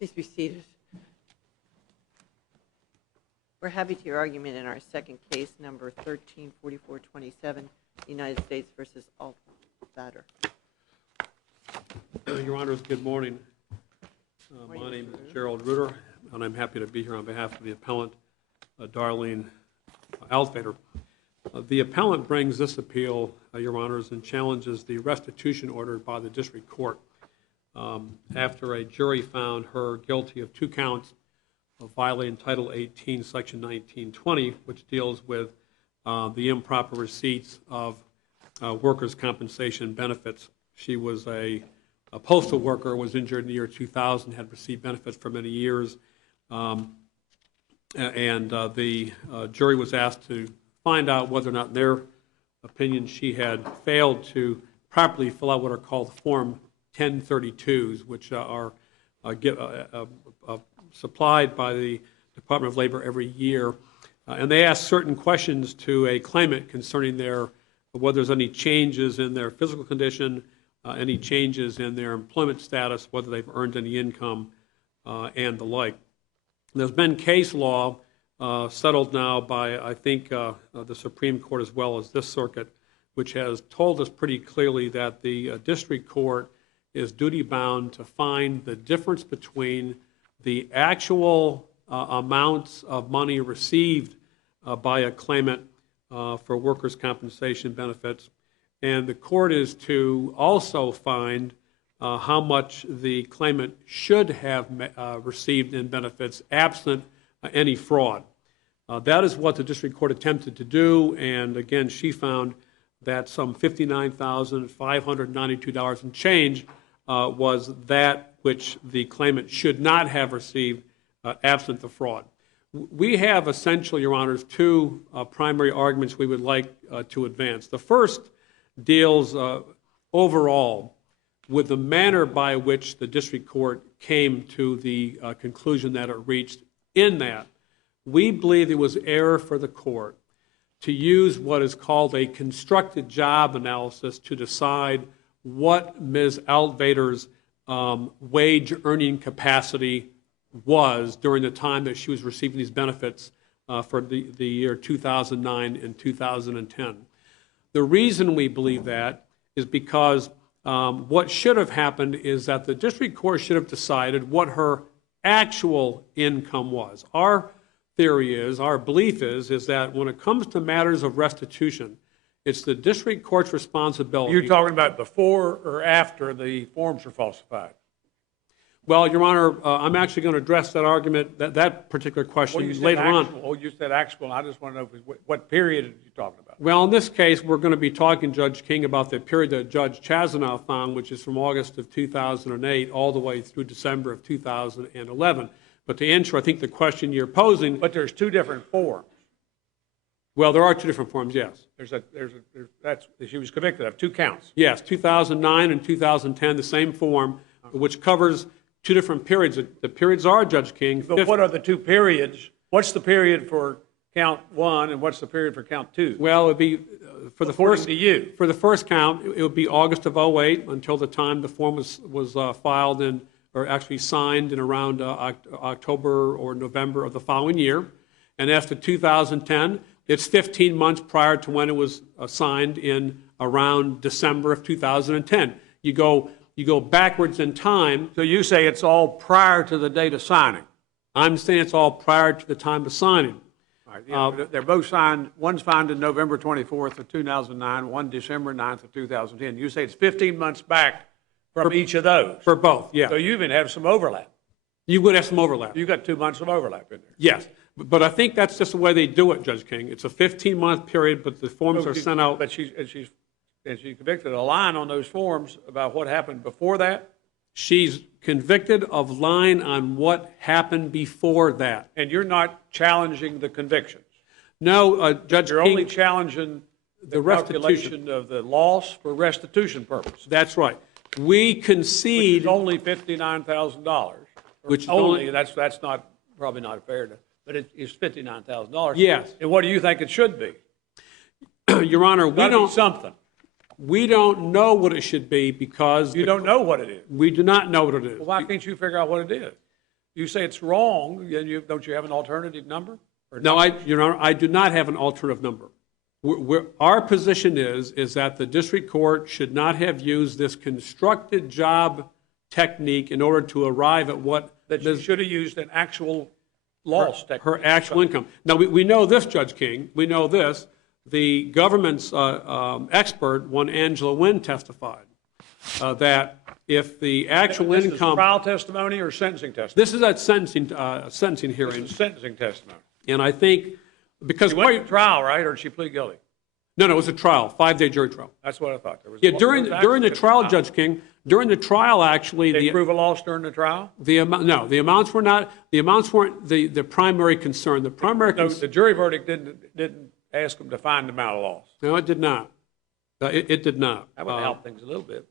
Please be seated. We're happy to hear argument in our second case, number 134427, United States versus Altvater. Your Honors, good morning. My name is Gerald Rutter, and I'm happy to be here on behalf of the appellant, Darlene Altvater. The appellant brings this appeal, Your Honors, and challenges the restitution ordered by the district court after a jury found her guilty of 2 counts of violating Title 18, Section 1920, which deals with the improper receipts of workers' compensation benefits. She was a postal worker, was injured in the year 2000, had received benefits for many years, and the jury was asked to find out whether or not, in their opinion, she had failed to properly fill out what are called Form 1032s, which are supplied by the Department of Labor every year. And they ask certain questions to a claimant concerning whether there's any changes in their physical condition, any changes in their employment status, whether they've earned any income, and the like. There's been case law settled now by, I think, the Supreme Court as well as this circuit, which has told us pretty clearly that the district court is duty-bound to find the difference between the actual amounts of money received by a claimant for workers' compensation benefits, and the court is to also find how much the claimant should have received in benefits absent any fraud. That is what the district court attempted to do, and again, she found that some $59,592 and change was that which the claimant should not have received absent the fraud. We have essentially, Your Honors, 2 primary arguments we would like to advance. The first deals overall with the manner by which the district court came to the conclusion that it reached, in that we believe it was error for the court to use what is called a constructed job analysis to decide what Ms. Altvater's wage earning capacity was during the time that she was receiving these benefits for the year 2009 and 2010. The reason we believe that is because what should have happened is that the district court should have decided what her actual income was. Our theory is, our belief is that when it comes to matters of restitution, it's the district court's responsibility. You're talking about before or after the forms are falsified? Well, Your Honor, I'm actually going to address that argument, that particular question later on. Oh, you said actual. I just want to know what period are you talking about? Well, in this case, we're going to be talking, Judge King, about the period that Judge Chazanow found, which is from August of 2008 all the way through December of 2011. But to answer, I think, the question you're posing... But there's 2 different forms. Well, there are 2 different forms, yes. She was convicted of 2 counts. Yes, 2009 and 2010, the same form, which covers 2 different periods. The periods are, Judge King... But what are the 2 periods? What's the period for count 1 and what's the period for count 2? Well, it would be, for the According to you. For the first count, it would be August of 2008 until the time the form was filed or actually signed in around October or November of the following year. And as to 2010, it's 15 months prior to when it was signed in around December of 2010. You go backwards in time. So you say it's all prior to the date of signing? I'm saying it's all prior to the time of signing. All right, yeah, they're both signed. One's signed in November 24th of 2009, one December 9th of 2010. You say it's 15 months back from each of those? For both, yeah. So you even have some overlap? You would have some overlap. You got 2 months of overlap in there? Yes. But I think that's just the way they do it, Judge King. It's a 15-month period, but the forms are sent out. But she's convicted a line on those forms about what happened before that? She's convicted of lying on what happened before that. And you're not challenging the convictions? No, Judge You're King. only challenging the calculation of the loss for restitution purposes. That's right. We concede. Which is only $59,000. Which is only, that's not, probably not fair to, but it's $59,000. Yes. And what do you think it should be? Your Honor, we don't know what it should be because... You don't know what it is? We do not know what it is. Well, why can't you figure out what it is? You say it's wrong, and don't you have an alternative number? No, Your Honor, I do not have an alternative number. Our position is that the district court should not have used this constructed job technique in order to arrive at what That you should have used an actual loss technique. her actual income. Now, we know this, Judge King, we know this. The government's expert, one Angela Wynn, testified that if the actual This income... is trial testimony or sentencing testimony? This is at sentencing hearing. This is sentencing testimony. And I think, because... She went to trial, right, or did she plead guilty? No, it was a trial, 5-day jury trial. That's what I thought. There was During the trial, Judge King, during the trial, actually... Did they prove a loss during the trial? No, the amounts weren't the primary concern. The primary No, concern... the jury verdict didn't ask them to find the amount of loss. No, it did not. It did not. That would have helped things a little bit.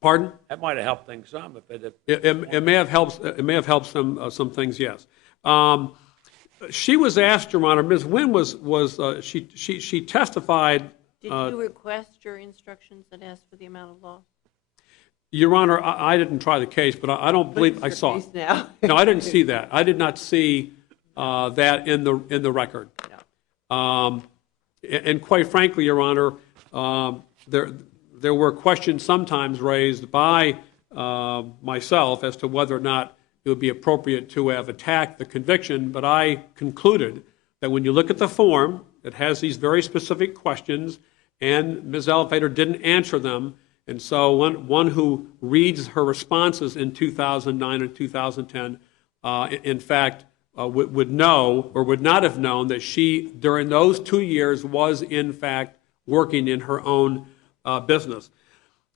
Pardon? That might have helped things some if they did. It may have helped. It may have helped some things. Yes. She was asked, Your Honor. Ms. Wynn she testified. Did you request jury instructions that asked for the amount of loss? Your Honor, I didn't try the case, but I don't believe I saw it. Now. No, I didn't see that. I did not see that in the record. No. And quite frankly, Your Honor, there were questions sometimes raised by myself as to whether or not it would be appropriate to have attacked the conviction, but I concluded that when you look at the form, it has these very specific questions, and Ms. Altvater didn't answer them, and so one who reads her responses in 2009 and 2010, in fact, would know or would not have known that she, during those 2 years, was in fact working in her own business.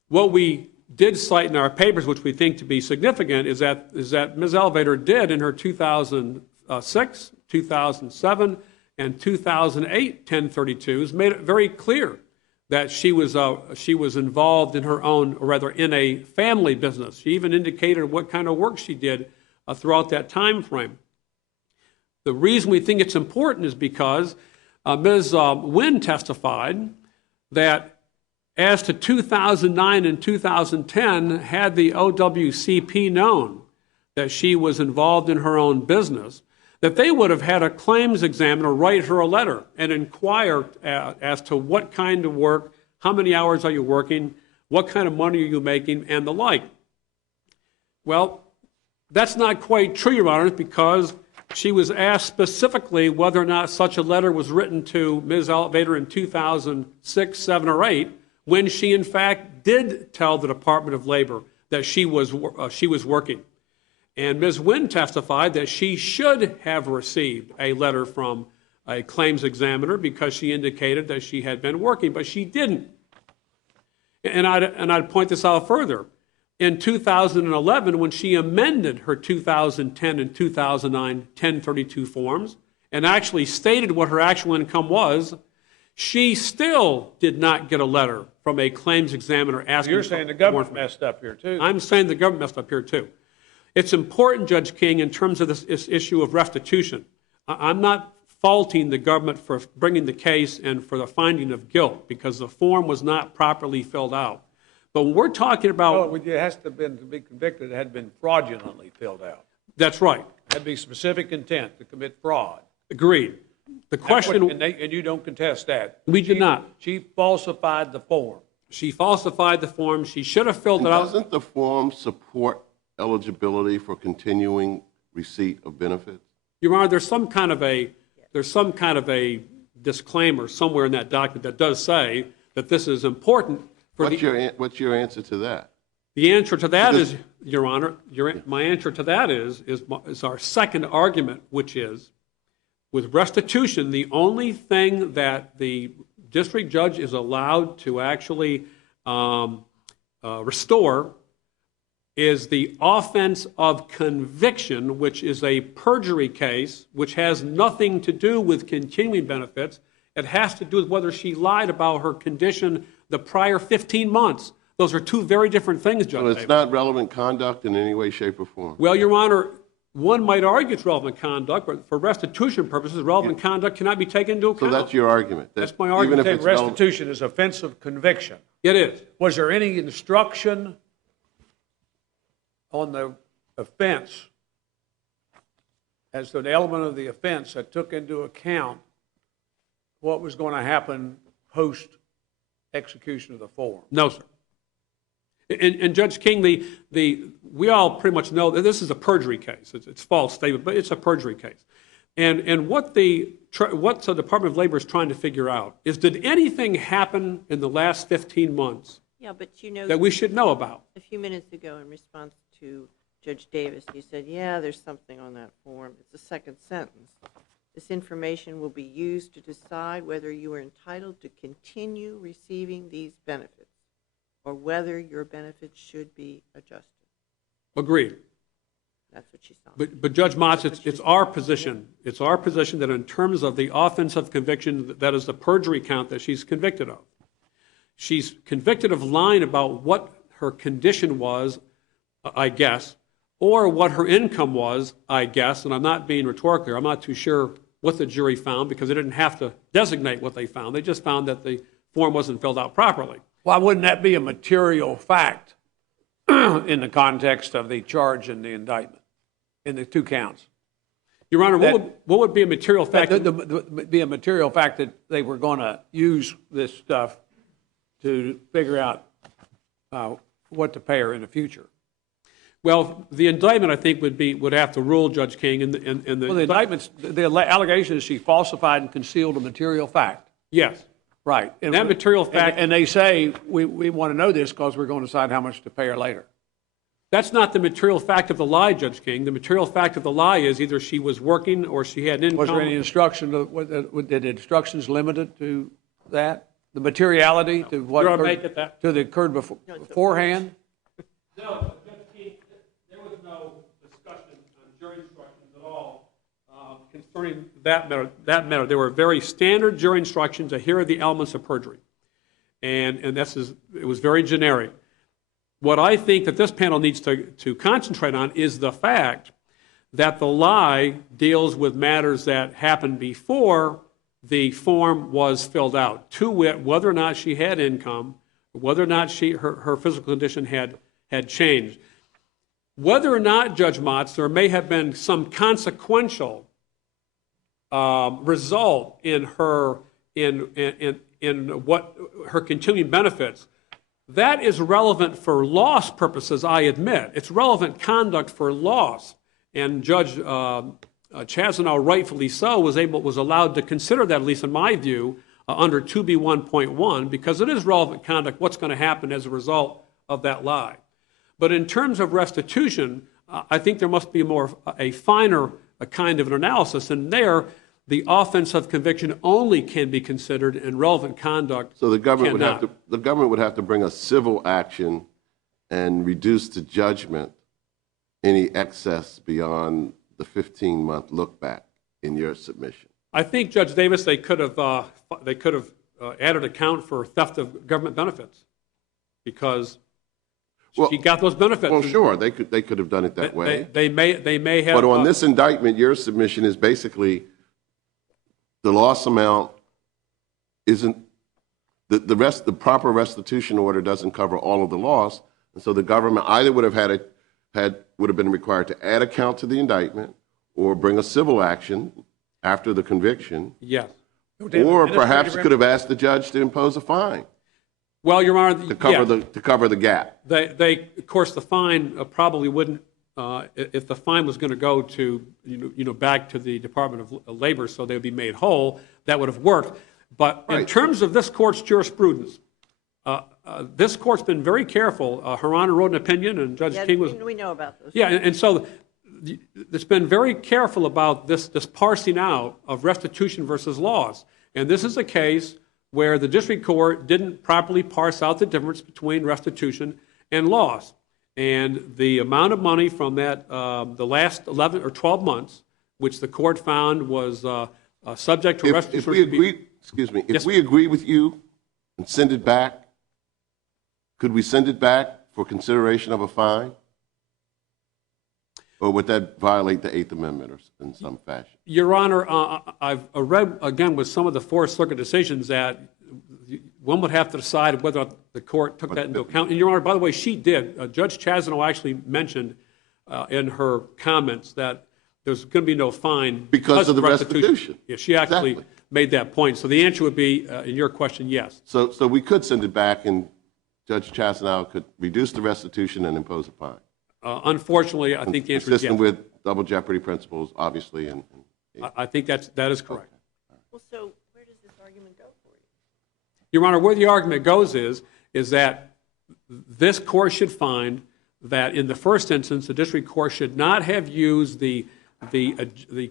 What we did cite in our papers, which we think to be significant, is that Ms. Altvater did in her 2006, 2007, and 2008 1032s made it very clear that she was involved in her own, or rather in a family business. She even indicated what kind of work she did throughout that time frame. The reason we think it's important is because Ms. Wynn testified that as to 2009 and 2010, had the OWCP known that she was involved in her own business, that they would have had a claims examiner write her a letter and inquire as to what kind of work, how many hours are you working, what kind of money are you making, and the like. Well, that's not quite true, Your Honor, because she was asked specifically whether or not such a letter was written to Ms. Altvater in 2006, 7, or 8, when she in fact did tell the Department of Labor that she was working. And Ms. Wynn testified that she should have received a letter from a claims examiner because she indicated that she had been working, but she didn't. And I'd point this out further. In 2011, when she amended her 2010 and 2009 1032 forms and actually stated what her actual income was, she still did not get a letter from a claims examiner asking. You're saying the government messed up here too. I'm saying the government messed up here too. It's important, Judge King, in terms of this issue of restitution. I'm not faulting the government for bringing the case and for the finding of guilt because the form was not properly filled out. But when we're talking about... Well, it has to be convicted. It had been fraudulently filled out. That's right. It had to be specific intent to commit fraud. Agreed. The question... And you don't contest that. We do not. She falsified the form. She falsified the form. She should have filled it out. Doesn't the form support eligibility for continuing receipt of benefits? Your Honor, there's some kind of a disclaimer somewhere in that document that does say that this is important for What's your answer to that? The answer to that is, Your Honor, my answer to that is our second argument, which is, with restitution, the only thing that the district judge is allowed to actually restore is the offense of conviction, which is a perjury case, which has nothing to do with continuing benefits. It has to do with whether she lied about her condition the prior 15 months. Those are two very different things, Judge. So it's not relevant conduct in any way, shape, or form? Well, Your Honor, one might argue it's relevant conduct, but for restitution purposes, relevant conduct cannot be taken into account. So that's your argument? That's my argument. Even if it's Restitution is offensive conviction. It is. Was there any instruction on the offense as to an element of the offense that took into account what was going to happen post-execution of the form? No, sir. And Judge King, we all pretty much know that this is a perjury case. It's false statement, but it's a perjury case. And what the Department of Labor is trying to figure out is, did anything happen in the last 15 months Yeah, but you know, that we should know about? a few minutes ago in response to Judge Davis, you said, yeah, there's something on that form. It's the second sentence. This information will be used to decide whether you are entitled to continue receiving these benefits or whether your benefits should be adjusted. Agreed. That's what she saw. But Judge Motz, it's our position. It's our position that in terms of the offense of conviction, that is the perjury count that she's convicted of. She's convicted of lying about what her condition was, I guess, or what her income was, I guess, and I'm not being rhetorical here. I'm not too sure what the jury found because they didn't have to designate what they found. They just found that the form wasn't filled out properly. Why wouldn't that be a material fact in the context of the charge and the indictment, in the two counts? Your Honor, what would be a material fact? Be a material fact that they were going to use this stuff to figure out what to pay her in the future. Well, the indictment, I think, would have to rule, Judge King, and the Well, the indictments, the allegation is she falsified and concealed a material fact. Yes. Right. And that material fact... And they say, we want to know this because we're going to decide how much to pay her later. That's not the material fact of the lie, Judge King. The material fact of the lie is either she was working or she had an income. Was there any instruction, did the instructions limited to that? The materiality to what occurred beforehand? No, Judge King, there was no discussion on jury instructions at all concerning that matter. There were very standard jury instructions that here are the elements of perjury. And it was very generic. What I think that this panel needs to concentrate on is the fact that the lie deals with matters that happened before the form was filled out, to wit, whether or not she had income, whether or not her physical condition had changed. Whether or not, Judge Motz, there may have been some consequential result in what her continuing benefits, that is relevant for loss purposes, I admit. It's relevant conduct for loss. And Judge Chazanow, rightfully so, was allowed to consider that, at least in my view, under 2B1.1, because it is relevant conduct, what's going to happen as a result of that lie. But in terms of restitution, I think there must be a finer kind of an analysis, and there, the offense of conviction only can be considered, and relevant conduct So the government cannot. would have to bring a civil action and reduce to judgment any excess beyond the 15-month look back in your submission. I think, Judge Davis, they could have added a count for theft of government benefits because she got those benefits. Well, sure, they could have done it that way. They may have. But on this indictment, your submission is basically the loss amount isn't the proper restitution order doesn't cover all of the loss, and so the government either would have been required to add a count to the indictment or bring a civil action after the conviction. Yes. Or perhaps could have asked the judge to impose a fine. Well, Your Honor, to cover the gap. They of course, the fine probably wouldn't. If the fine was going to go to back to the Department of Labor, so they would be made whole, that would have worked. But in terms of this court's jurisprudence, this court's been very careful. Her Honor wrote an opinion, and Judge King was. We know about those. Yeah, and so it's been very careful about this parsing out of restitution versus loss. And this is a case where the district court didn't properly parse out the difference between restitution and loss. And the amount of money from that, the last 11 or 12 months, which the court found was subject to restitution. If we agree with you and send it back, could we send it back for consideration of a fine? Or would that violate the Eighth Amendment or in some fashion? Your Honor, I've read, again, with some of the Fourth Circuit decisions that one would have to decide whether the court took that into account. And, Your Honor, by the way, she did. Judge Chazanow actually mentioned in her comments that there's going to be no fine Because of the restitution. Yeah, she actually Exactly. made that point. So the answer would be, in your question, yes. So we could send it back, and Judge Chasnow could reduce the restitution and impose a fine. Unfortunately, I think the answer is yes. Consistent with double jeopardy principles, obviously. I think that is correct. Well, so where does this argument go for you? Your Honor, where the argument goes is that this court should find that in the first instance, the district court should not have used the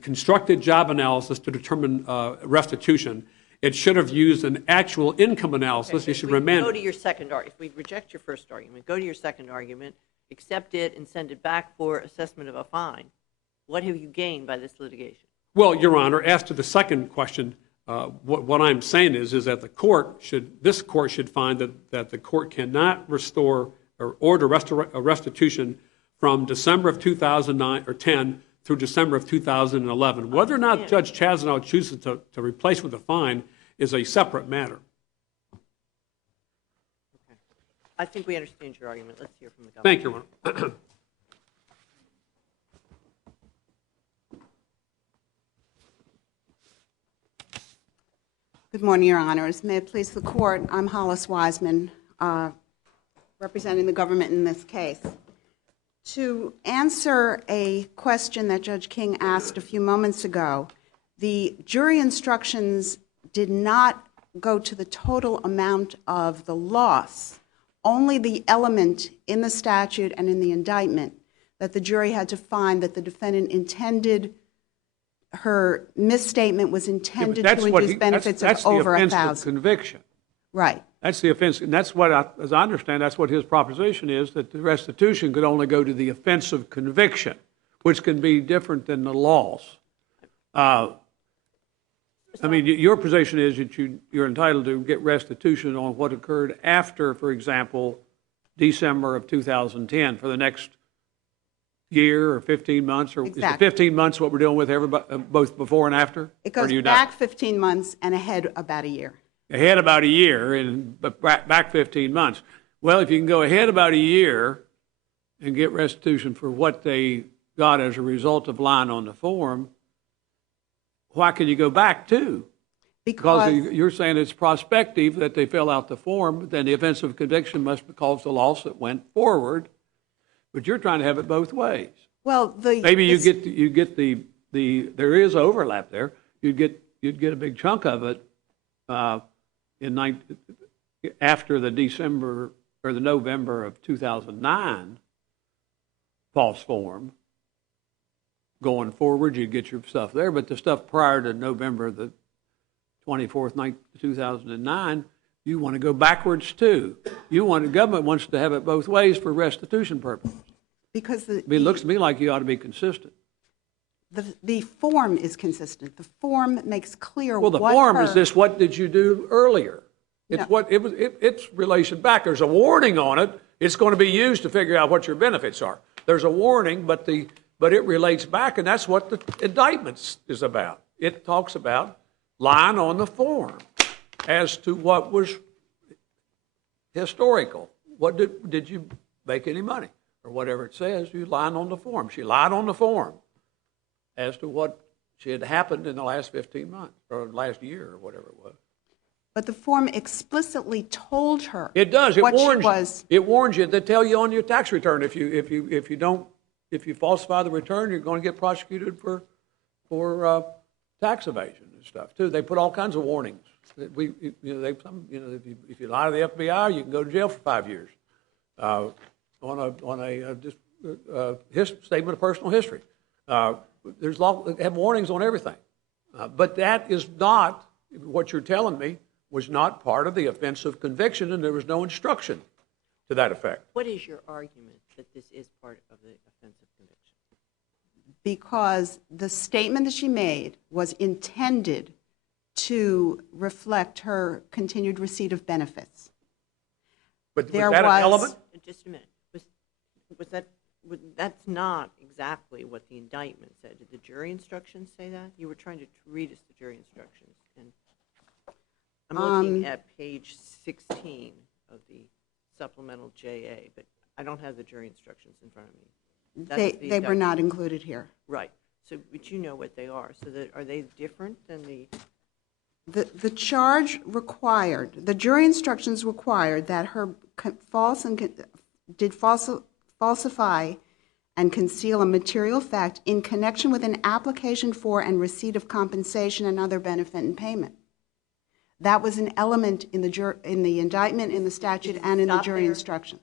constructed job analysis to determine restitution. It should have used an actual income analysis. Okay, It should if we remand go it. to your second argument, if we reject your first argument, go to your second argument, accept it, and send it back for assessment of a fine. What have you gained by this litigation? Well, Your Honor, as to the second question, what I'm saying is that this court should find that the court cannot restore or order restitution from December of 2009 or 10 through December of 2011. Whether or not Judge Chasnow chooses to replace with a fine is a separate matter. Okay. I think we understand your argument. Let's hear from the government. Thank you, Your Honor. Good morning, Your Honors. May it please the Court, I'm Hollis Wiseman, representing the government in this case. To answer a question that Judge King asked a few moments ago, the jury instructions did not go to the total amount of the loss, only the element in the statute and in the indictment that the jury had to find that the defendant intended, her misstatement was intended to induce benefits of over That's the offense $1,000. of conviction. Right. That's the offense, and that's what, as I understand, that's what his proposition is, that the restitution could only go to the offense of conviction, which can be different than the loss. I mean, your position is that you're entitled to get restitution on what occurred after, for example, December of 2010 for the next year or 15 months, or Exactly. is the 15 months what we're dealing with everybody, both before and after? It Or goes do you back not? 15 months and ahead about a year. Ahead about a year, but back 15 months. Well, if you can go ahead about a year and get restitution for what they got as a result of lying on the form, why can you go back to? Because you're saying it's prospective that they fill out the form, then the offense of conviction must cause the loss that went forward. But you're trying to have it both ways. Well, Maybe you get the there is overlap there. You'd get a big chunk of it after the December or the November of 2009 false form. Going forward, you'd get your stuff there, but the stuff prior to November the 24th, 2009, you want to go backwards too. The government wants to have it both ways for restitution purposes. because It looks to me like you ought to be consistent. the form is consistent. The form makes clear Well, the what form her- is this: what did you do earlier? It's No. what it was. It's relation back. There's a warning on it. It's going to be used to figure out what your benefits are. There's a warning, but it relates back, and that's what the indictment is about. It talks about lying on the form as to what was historical. What did you make any money or whatever it says? You lying on the form. She lied on the form as to what had happened in the last 15 months or last year or whatever it was. But the form explicitly told her. It does. It what she warns was. you. It warns you. They tell you on your tax return if you falsify the return, you're going to get prosecuted for tax evasion and stuff too. They put all kinds of warnings. If you lie to the FBI, you can go to jail for 5 years on a statement of personal history. They have warnings on everything, but that is not what you're telling me. Was not part of the offense of conviction, and there was no instruction to that effect. What is your argument that this is part of the offense of conviction? Because the statement that she made was intended to reflect her continued receipt of benefits. But was There that was- an element? Just a minute. That's not exactly what the indictment said. Did the jury instructions say that? You were trying to read us the jury instructions. And I'm looking at page 16 of the supplemental JA, but I don't have the jury instructions in front of me. That's the They were indictment. not included here. Right. So, but you know what they are. So that, are they different than the? The charge required, the jury instructions required that her falsify and conceal a material fact in connection with an application for and receipt of compensation and other benefit and payment. That was an element in the indictment, in the statute, and in the jury instructions.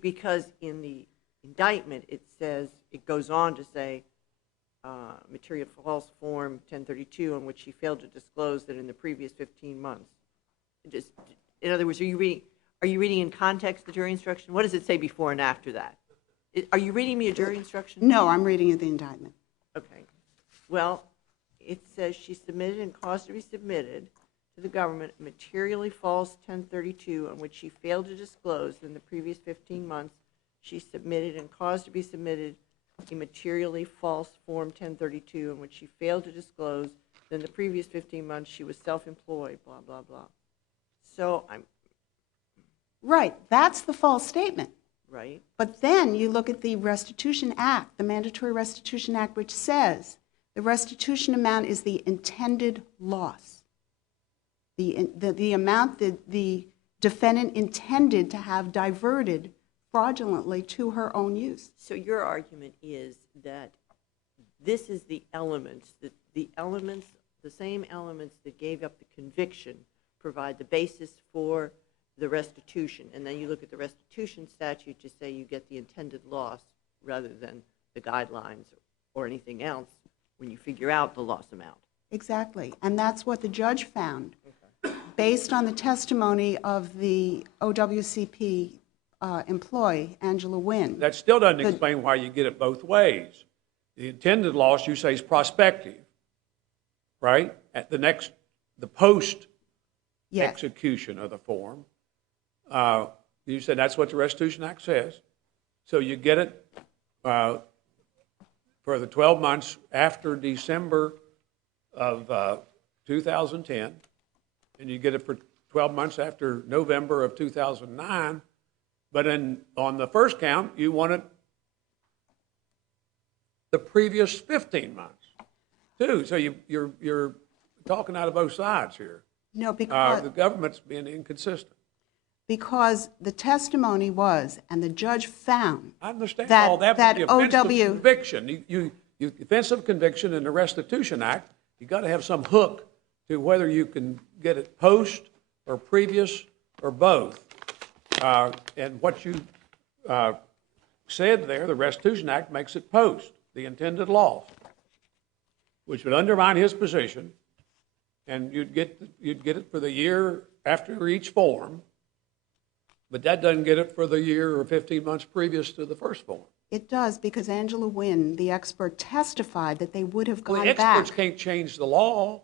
Because in the indictment, it says, it goes on to say, material false form 1032 on which she failed to disclose that in the previous 15 months. Just, in other words, are you reading in context the jury instruction? What does it say before and after that? Are you reading me a jury instruction? No, I'm reading the indictment. Okay. Well, it says she submitted and caused to be submitted to the government a materially false 1032 on which she failed to disclose in the previous 15 months. She submitted and caused to be submitted a materially false form 1032 in which she failed to disclose that in the previous 15 months she was self-employed, blah, blah, blah. So I'm... Right, that's the false statement. Right. But then you look at the Restitution Act, the Mandatory Restitution Act, which says the restitution amount is the intended loss. The amount that the defendant intended to have diverted fraudulently to her own use. So your argument is that this is the elements, the same elements that gave up the conviction provide the basis for the restitution, and then you look at the restitution statute to say you get the intended loss rather than the guidelines or anything else when you figure out the loss amount. Exactly, and that's what the judge found based on the testimony of the OWCP employee, Angela Wynn. That still doesn't explain why you get it both ways. The intended loss, you say, is prospective, right? At the post execution of the form. You said that's what the Restitution Act says. So you get it for the 12 months after December of 2010, and you get it for 12 months after November of 2009. But on the first count, you want it the previous 15 months, too. So you're talking out of both sides here. No, because the government's being inconsistent. Because the testimony was, and the judge found, I understand that, all that, but the offense of OW conviction, you offense of conviction in the Restitution Act, you got to have some hook to whether you can get it post or previous or both. And what you said there, the Restitution Act makes it post, the intended loss, which would undermine his position, and you'd get it for the year after each form, but that doesn't get it for the year or 15 months previous to the first form. It does, because Angela Wynn, the expert, testified that they would have gone Well, experts back. can't change the law.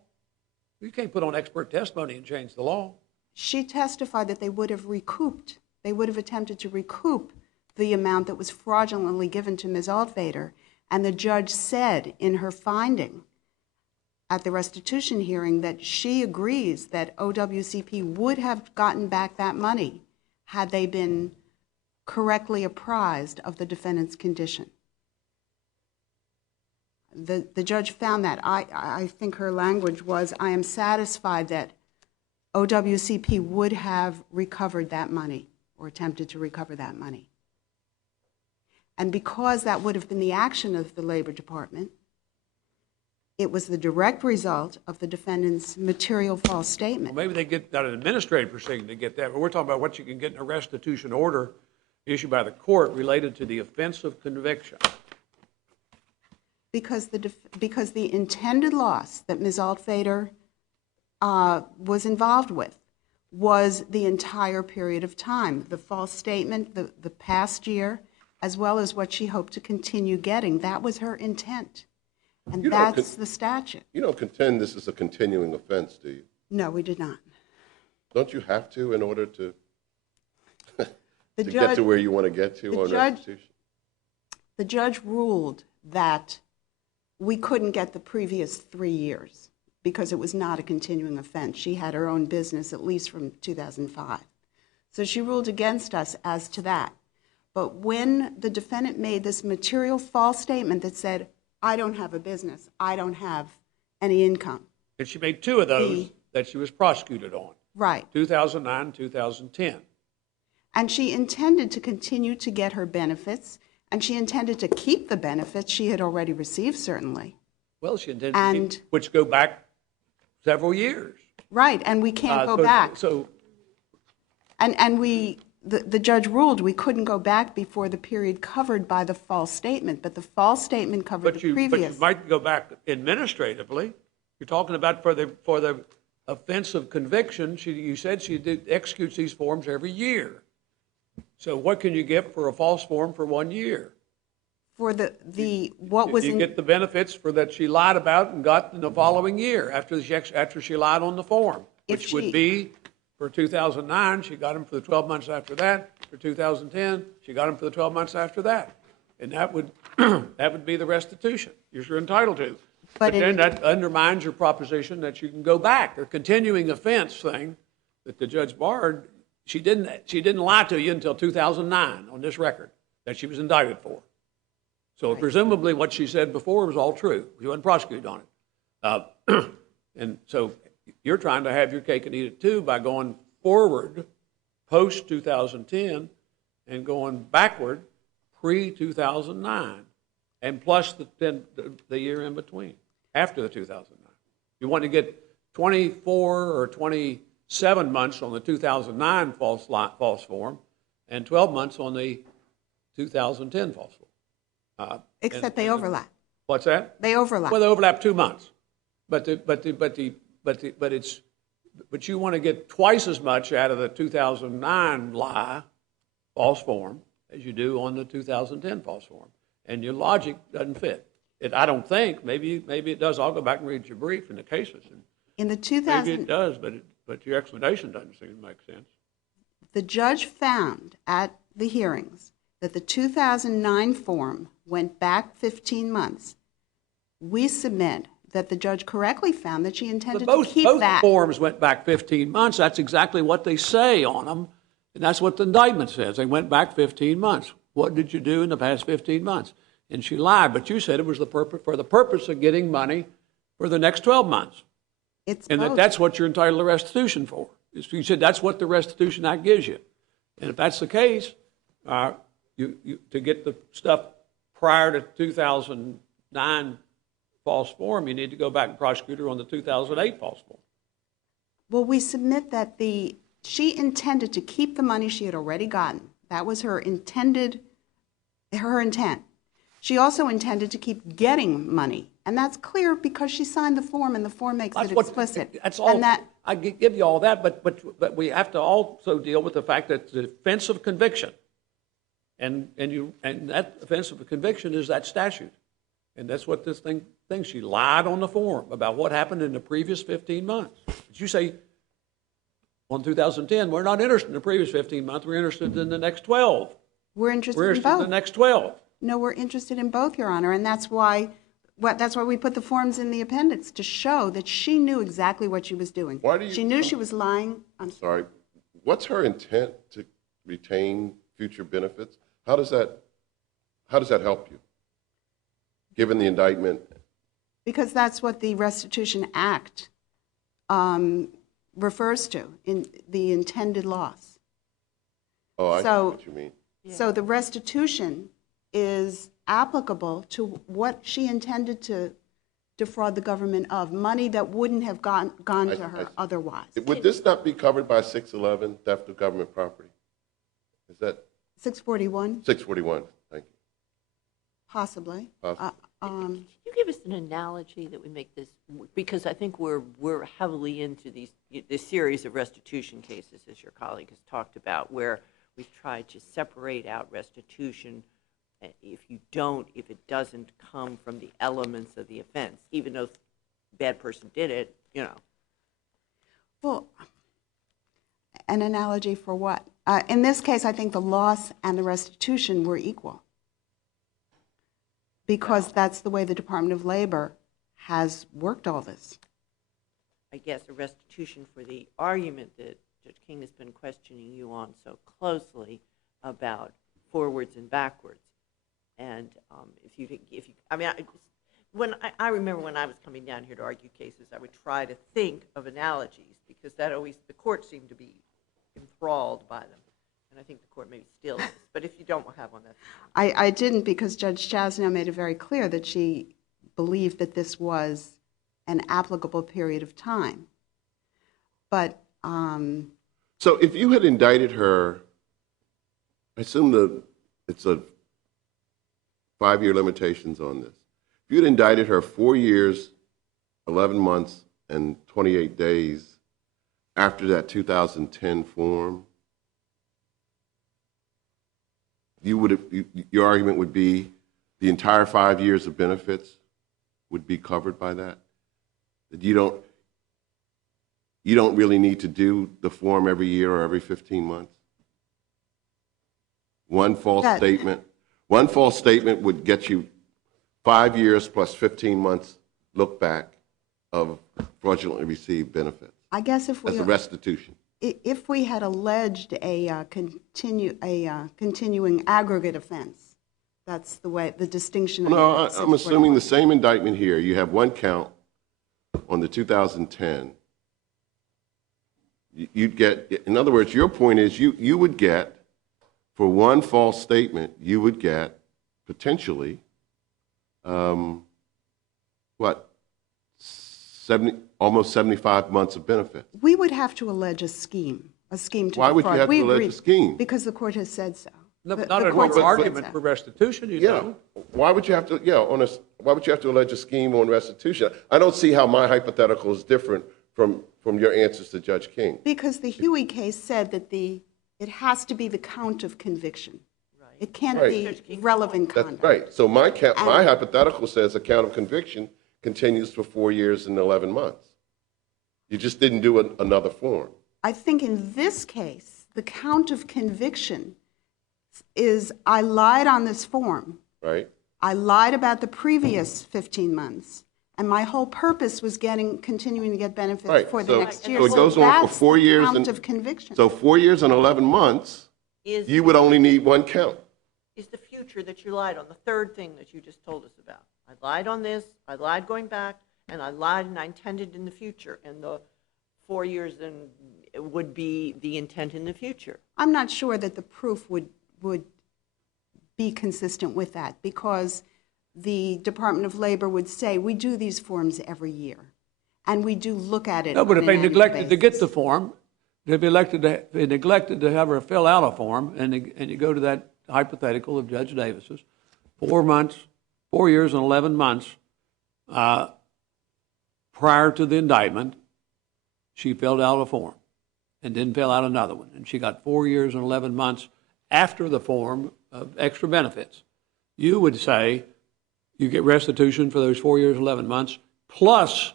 You can't put on expert testimony and change the law. She testified that they would have recouped, they would have attempted to recoup the amount that was fraudulently given to Ms. Altvater, and the judge said in her finding at the restitution hearing that she agrees that OWCP would have gotten back that money had they been correctly apprised of the defendant's condition. The judge found that. I think her language was, I am satisfied that OWCP would have recovered that money or attempted to recover that money. And because that would have been the action of the Labor Department, it was the direct result of the defendant's material false statement. Well, maybe they get an administrative proceeding to get that, but we're talking about what you can get in a restitution order issued by the court related to the offense of conviction. Because the intended loss that Ms. Altvater was involved with was the entire period of time. The false statement, the past year, as well as what she hoped to continue getting. That was her intent. And that's the statute. You don't contend this is a continuing offense, do you? No, we did not. Don't you have to in order to get to where you want to get to on restitution? The judge ruled that we couldn't get the previous 3 years because it was not a continuing offense. She had her own business at least from 2005. So she ruled against us as to that. But when the defendant made this material false statement that said, I don't have a business, I don't have any income. And she made two of those that she was prosecuted on. Right. 2009, 2010. And she intended to continue to get her benefits, and she intended to keep the benefits she had already received, certainly. Well, she intended to keep, which go back several years. Right, and we can't go back. So, And the judge ruled we couldn't go back before the period covered by the false statement, but the false statement covered the previous. But you might go back administratively. You're talking about for the offense of conviction. You said she executes these forms every year. So what can you get for a false form for 1 year? For what was you get the benefits for that she lied about and got in the following year after she lied on the form, which would be for 2009, she got them for the 12 months after that. For 2010, she got them for the 12 months after that. And that would be the restitution you're entitled to. But then that undermines your proposition that you can go back. The continuing offense thing that the judge barred, she didn't lie to you until 2009 on this record that she was indicted for. So presumably what she said before was all true. She wasn't prosecuted on it. And so you're trying to have your cake and eat it too by going forward post-2010 and going backward pre-2009 and plus the year in between, after the 2009. You want to get 24 or 27 months on the 2009 false form and 12 months on the 2010 false form. Except they overlap. What's that? They overlap. Well, they overlap 2 months. But you want to get twice as much out of the 2009 false form, as you do on the 2010 false form, and your logic doesn't fit. I don't think. Maybe it does. I'll go back and read your brief in the cases. In the maybe it does, but your explanation doesn't seem to make sense. The judge found at the hearings that the 2009 form went back 15 months. We submit that the judge correctly found that she intended to keep that. Both forms went back 15 months. That's exactly what they say on them, and that's what the indictment says. They went back 15 months. What did you do in the past 15 months? And she lied, but you said it was for the purpose of getting money for the next 12 months. It's and both. that's what you're entitled to restitution for. You said that's what the Restitution Act gives you. And if that's the case, to get the stuff prior to 2009 false form, you need to go back and prosecute her on the 2008 false form. Well, we submit that she intended to keep the money she had already gotten. That was her intent. She also intended to keep getting money. And that's clear because she signed the form, and the form makes it explicit. That's all. I give you all that, but we have to also deal with the fact that the offense of conviction, and that offense of conviction is that statute. And that's what this thing thinks. She lied on the form about what happened in the previous 15 months. But you say, on 2010, we're not interested in the previous 15 months. We're interested in the next 12. We're interested in both. In the next 12. No, we're interested in both, Your Honor, and that's why we put the forms in the appendix, to show that she knew exactly what she was doing. She knew she was lying. I'm sorry. What's her intent to retain future benefits? How does that help you, given the indictment? Because that's what the Restitution Act refers to, in the intended loss. Oh, I see what you mean. So the restitution is applicable to what she intended to defraud the government of, money that wouldn't have gone to her otherwise. Would this not be covered by 611, theft of government property? Is that 641? 641, thank you. Possibly. Can you give us an analogy that would make this, because I think we're heavily into this series of restitution cases, as your colleague has talked about, where we've tried to separate out restitution if it doesn't come from the elements of the offense, even though the bad person did it, Well, an analogy for what? In this case, I think the loss and the restitution were equal, because that's the way the Department of Labor has worked all this. I guess a restitution for the argument that Judge King has been questioning you on so closely about forwards and backwards. And I mean, I remember when I was coming down here to argue cases, I would try to think of analogies because the court seemed to be enthralled by them. And I think the court maybe still is. But if you don't have one, that's I didn't, because Judge Chasnow made it very clear that she believed that this was an applicable period of time. But So if you had indicted her, I assume it's a 5-year limitations on this. If you had indicted her 4 years, 11 months, and 28 days after that 2010 form, your argument would be the entire 5 years of benefits would be covered by that? That you don't really need to do the form every year or every 15 months? One false statement would get you 5 years plus 15 months look back of fraudulently received benefits. I guess if as a restitution. If we had alleged a continuing aggregate offense, that's the distinction. No, I'm assuming the same indictment here. You have one count on the 2010. You'd get, in other words, your point is you would get, for one false statement, you would get potentially, almost 75 months of benefit. We would have to allege a scheme to Why would you have to allege a scheme? Because the court has said so. Not an argument for restitution, you know. Why would you have to? Why would you have to allege a scheme on restitution? I don't see how my hypothetical is different from your answers to Judge King. Because the Huey case said that it has to be the count of conviction. Right. It can't be relevant conduct. That's right. So my hypothetical says a count of conviction continues for 4 years and 11 months. You just didn't do another form. I think in this case, the count of conviction is I lied on this form. Right. I lied about the previous 15 months. And my whole purpose was continuing to get benefits for the next year. So it goes on for 4 years. Count of conviction. So 4 years and 11 months, you would only need one count. Is the future that you lied on, the third thing that you just told us about. I lied on this, I lied going back, and I lied and I intended in the future. And the 4 years then would be the intent in the future. I'm not sure that the proof would be consistent with that, because the Department of Labor would say, we do these forms every year, and we do look at it. No, but if they neglected to get basis. the form, they neglected to have her fill out a form, and you go to that hypothetical of Judge Davis's, 4 years and 11 months prior to the indictment, she filled out a form and didn't fill out another one, and she got 4 years and 11 months after the form of extra benefits. You would say you get restitution for those 4 years, 11 months, plus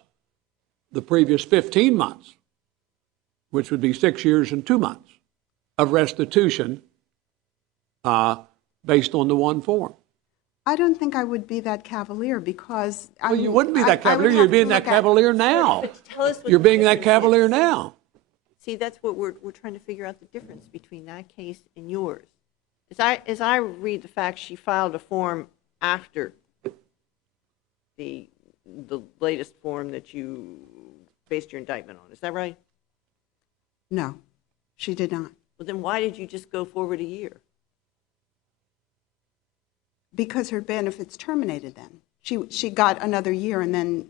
the previous 15 months, which would be 6 years and 2 months of restitution based on the one form. I don't think I would be that cavalier, because You wouldn't be that cavalier. You're being that cavalier now. Tell us what You're the being that difference cavalier is. now. See, that's what we're trying to figure out, the difference between that case and yours. As I read the facts, she filed a form after the latest form that you based your indictment on. Is that right? No, she did not. Well, then why did you just go forward a year? Because her benefits terminated then. She got another year, and then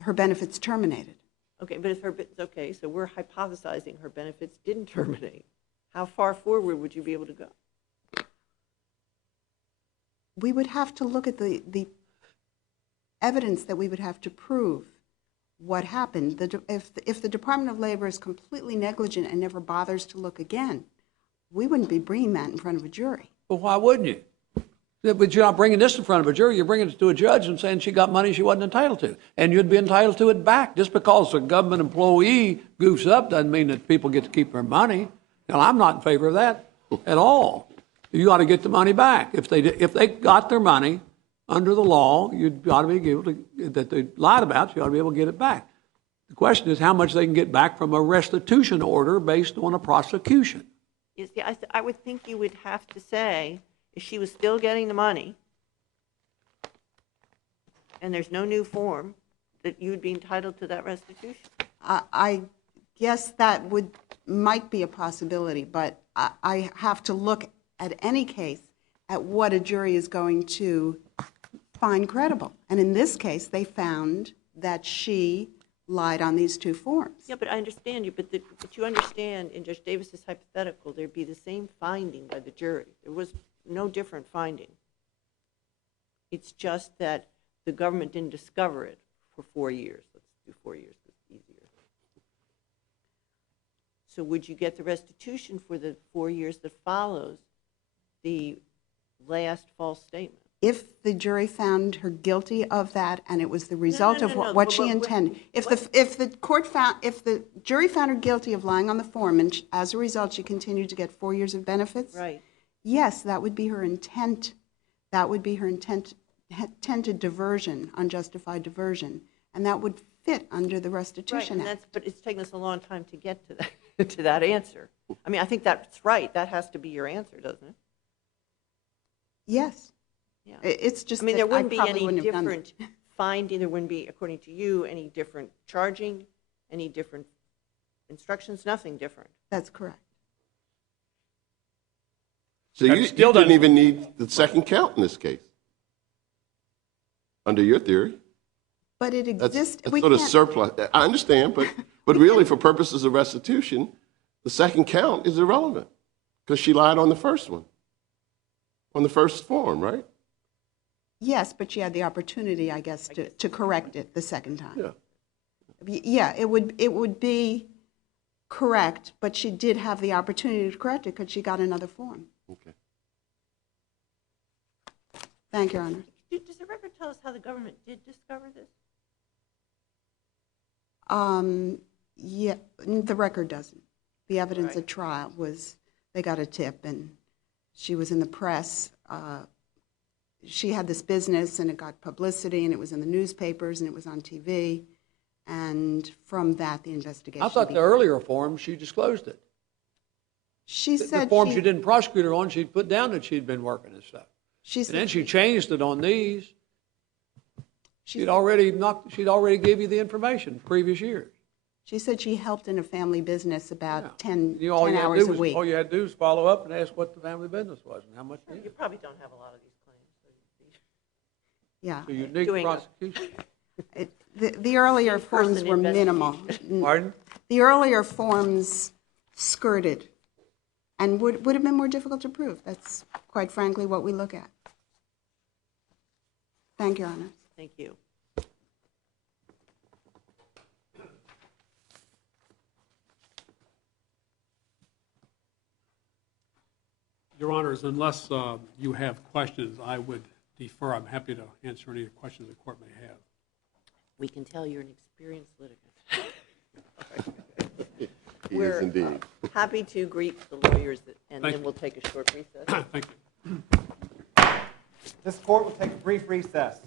her benefits terminated. Okay, but so we're hypothesizing her benefits didn't terminate. How far forward would you be able to go? We would have to look at the evidence that we would have to prove what happened. If the Department of Labor is completely negligent and never bothers to look again, we wouldn't be bringing that in front of a jury. Well, why wouldn't you? But you're not bringing this in front of a jury. You're bringing it to a judge and saying she got money she wasn't entitled to. And you'd be entitled to it back. Just because a government employee goofs up doesn't mean that people get to keep their money. Now, I'm not in favor of that at all. You ought to get the money back. If they got their money under the law, you ought to be able to, that they lied about, you ought to be able to get it back. The question is how much they can get back from a restitution order based on a prosecution. You see, I would think you would have to say, if she was still getting the money, and there's no new form, that you would be entitled to that restitution. I guess that might be a possibility, but I have to look at any case at what a jury is going to find credible. And in this case, they found that she lied on these two forms. Yeah, but I understand you, but you understand in Judge Davis's hypothetical, there'd be the same finding by the jury. There was no different finding. It's just that the government didn't discover it for 4 years. Let's do 4 years, it's easier. So would you get the restitution for the 4 years that follows the last false statement? If the jury found her guilty of that and it was the result of no, what she intended, if the jury found her guilty of lying on the form and as a result she continued to get 4 years of benefits, Right. yes, that would be her intent. That would be her intended diversion, unjustified diversion, and that would fit under the Right, Restitution and Act. but it's taken us a long time to get to that, to that answer. I mean, I think that's right. That has to be your answer, doesn't it? Yes. Yeah. It's just I mean, that there wouldn't be probably any wouldn't have done it. different finding, there wouldn't be, according to you, any different charging, any different instructions, nothing different. That's correct. So That you still didn't doesn't- even need the second count in this case, under your theory. But it That's exists. sort of surplus. I understand, but really for purposes of restitution, the second count is irrelevant because she lied on the first one, on the first form, right? Yes, but she had the opportunity, I guess, to correct it the second time. Yeah. Yeah, it would be correct, but she did have the opportunity to correct it because she got another form. Okay. Thank you, Your Honor. Does the record tell us how the government did discover this? Yeah, the record doesn't. The evidence Right. at trial was they got a tip and she was in the press. She had this business and it got publicity and it was in the newspapers and it was on TV. And from that, the investigation I thought the began. earlier form, she disclosed it. She The said forms you didn't prosecute her on, she'd put down that she'd been working and stuff. she And said then she changed it on these. she She'd already gave you the information previous years. She said she helped in a family business about 10 All you had to hours do a was- week. All you had to do was follow up and ask what the family business was and how much. You probably don't have a lot of these claims. Yeah. It's a unique Doing a- prosecution. The earlier forms In-person were minimal. Pardon? The earlier forms skirted and would have been more difficult to prove. That's quite frankly what we look at. Thank you, Your Honor. Thank you. Your Honors, unless you have questions, I would defer. I'm happy to answer any questions the court may have. We can tell you're an experienced litigant. He We're- is indeed. Happy to greet the lawyers, and Thank then you. we'll take a short recess. Thank you. This court will take a brief recess.